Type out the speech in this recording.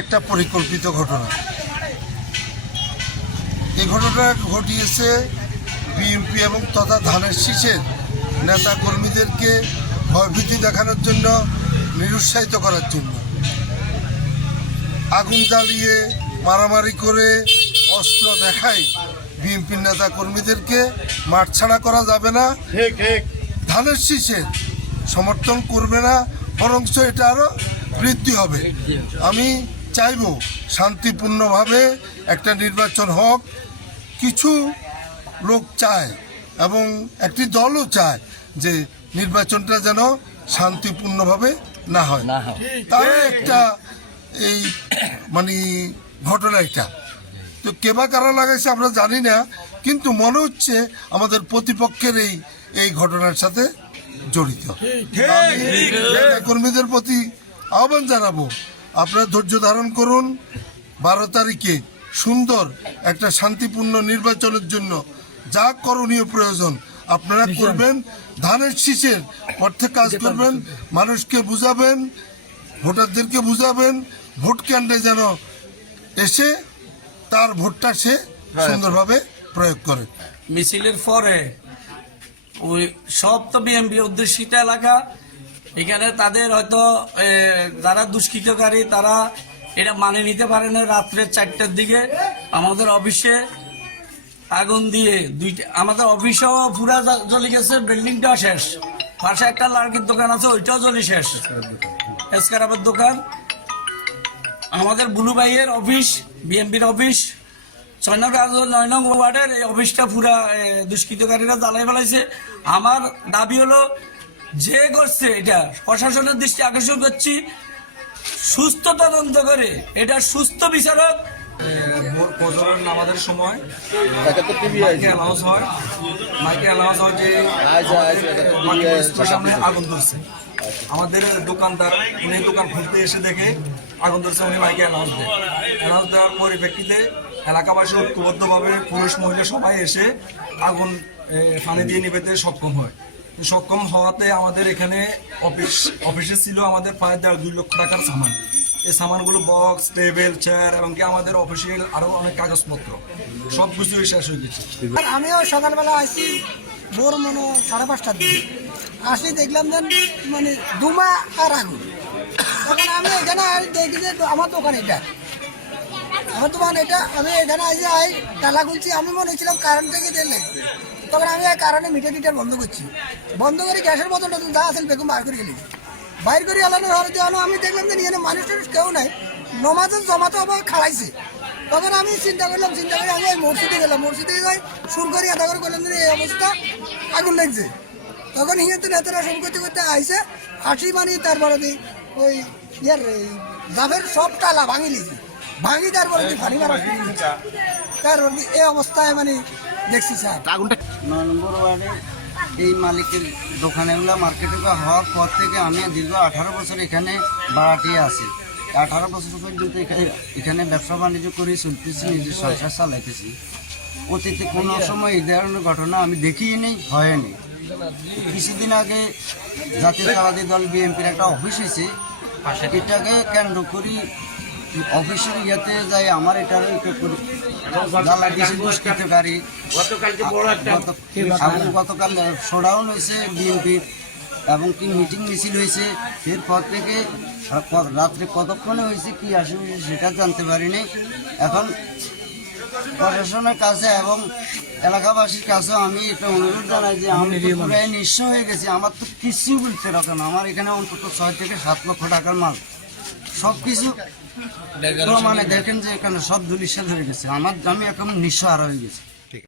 একটা পরিকল্পিত ঘটনা। এই ঘটনা ঘটিয়েছে বিএনপি এবং তথা ধানের শীষের নেতা কর্মীদেরকে ভয়ভীতি দেখানোর জন্য, নিরুৎসাহিত করার জন্য। আগুন জ্বালিয়ে মারামারি করে অস্ত্র দেখায় বিএনপির নেতা কর্মীদেরকে মাঠ ছাড়া করা যাবে না, ধানের শীষের সমর্থন করবে না, বরঞ্চ এটা আরও বৃদ্ধি হবে। আমি চাইব শান্তিপূর্ণভাবে একটা নির্বাচন হোক। কিছু লোক চায় এবং একটি দলও চায় যে নির্বাচনটা যেন শান্তিপূর্ণভাবে না হয়। তার একটা এই মানে ঘটনা এটা তো কেবা কারা লাগাইছে আমরা জানি না, কিন্তু মনে হচ্ছে আমাদের প্রতিপক্ষের এই ঘটনার সাথে জড়িত। কর্মীদের প্রতি আহ্বান জানাবো, আপনারা ধৈর্য ধারণ করুন। 12 তারিখে সুন্দর একটা শান্তিপূর্ণ নির্বাচনের জন্য যা করণীয় প্রয়োজন আপনারা করবেন। ধানের শীষের অর্থে কাজ করবেন, মানুষকে বুঝাবেন, ভোটারদেরকে বুঝাবেন, ভোট কেন্দ্রে যেন এসে তার ভোটটা সে সুন্দরভাবে প্রয়োগ করে। মিছিলের পরে ওই সব তো বিএনপি অধ্যুষিত এলাকা, এখানে তাদের হয়তো যারা দুষ্কৃতকারী তারা এটা মানে নিতে পারে না। রাত্রে 4টার দিকে আমাদের অফিসে আগুন দিয়ে আমাদের অফিসও পুরা জ্বলে গেছে, বিল্ডিংটাও শেষ। পাশে একটা লার্কির দোকান আছে, ওইটাও জ্বলে শেষ, এসকারাবের দোকান। আমাদের বুলু ভাইয়ের অফিস, বিএনপির অফিস 9 নং ওয়ার্ডের এই অফিসটা পুরা দুষ্কৃতকারীরা জ্বালাই ফেলাইছে। আমার দাবি হলো যে করছে এটা প্রশাসনের দৃষ্টি আকর্ষণ করছি, সুস্থ তদন্ত করে এটা সুস্থ বিচারক। ফজরের নামাজের সময় মাইকে অ্যানাউন্স হয় যে সামনে আগুন ধরছে। আমাদের দোকানদার উনি দোকান খুলতে এসে দেখে আগুন ধরছে, উনি মাইকে অ্যানাউন্স দেওয়ার পরিপ্রেক্ষিতে এলাকাবাসী ঐক্যবদ্ধভাবে পুরুষ মহিলা সবাই এসে আগুন পানি দিয়ে নিভাতে সক্ষম হয়। সক্ষম হওয়াতে আমাদের এখানে অফিসে ছিল আমাদের প্রায় 2 লক্ষ টাকার সামান। এই সামানগুলো বক্স, টেবিল, চেয়ার এবং কি আমাদের অফিসিয়াল আরো অনেক কাগজপত্র সব কিছু শেষ হয়ে গেছে। আমিও সকালবেলা আসছি ভোর 5:30টার দিকে আসি, দেখলাম যে মানে ধুমা আর আগুন। তখন আমি এখানে দেখি যে আমার দোকান এটা, আমি এখানে আসি তালা খুলছি। আমি মনে ছিলাম কারেন্ট থেকে দিলে, তখন আমি কারণে মিটার বন্ধ করছি। বন্ধ করে গ্যাসের বোতলটা যা আসেন বেগম বার করে গেলি, বাইর করে আলানোর হরে দেওয়ানো। আমি দেখলাম যে এখানে মানুষ কেউ নাই, নমাজের জমাতে আবার খাড়াইছে। তখন আমি চিন্তা করে আমি ওই মসজিদে গেলাম, মসজিদে যাই সুর করে আধা করে করলাম যে এই অবস্থা আগুন লাগছে। তখন হিয়াতে নেতারা শুরু করতে আইসে হাসি মানি, তারপরে ওই জাফের সব টালা ভাঙি লিছি, ভাঙি তারপরে ফানি মারা তারপর এই অবস্থায় মানে দেখছি স্যার। 9 নম্বর ওয়ার্ডে এই মালিকের দোকানেগুলো মার্কেটে হওয়ার পর থেকে আমি দীর্ঘ 18 বছর এখানে ভাড়াটিয়ে আছি। 18 বছর পর্যন্ত এখানে ব্যবসা বাণিজ্য করে চলতেছি, নিজের সংসার চালাইতেছি। অতীতে কোনো সময় এই ধরনের ঘটনা আমি দেখিই নেই, হয়নি। কিছুদিন আগে জাতীয়তাবাদী দল বিএনপির একটা অফিস হয়েছে, এটাকে কেন্দ্র করি অফিসের ইয়েতে যাই আমার এটারও দুষ্কৃতকারী গতকাল শোডাউন হয়েছে বিএনপির এবং কি মিটিং মিছিল হয়েছে। এরপর থেকে রাত্রে কতক্ষণে হয়েছে কি আসে সেটা জানতে পারিনি। এখন প্রশাসনের কাছে এবং এলাকাবাসীর কাছেও আমি এটা অনুরোধ জানাই যে আমি পুরাই নিঃস্ব হয়ে গেছি, আমার তো কিছুই বলতে রাখো না। আমার এখানে অন্তত 6 থেকে 7 লক্ষ টাকার মাল, সব কিছু মানে দেখেন যে এখানে সব ধুলিশা ধরে গেছে। আমি এখন নিঃস্ব হারা হয়ে গেছি।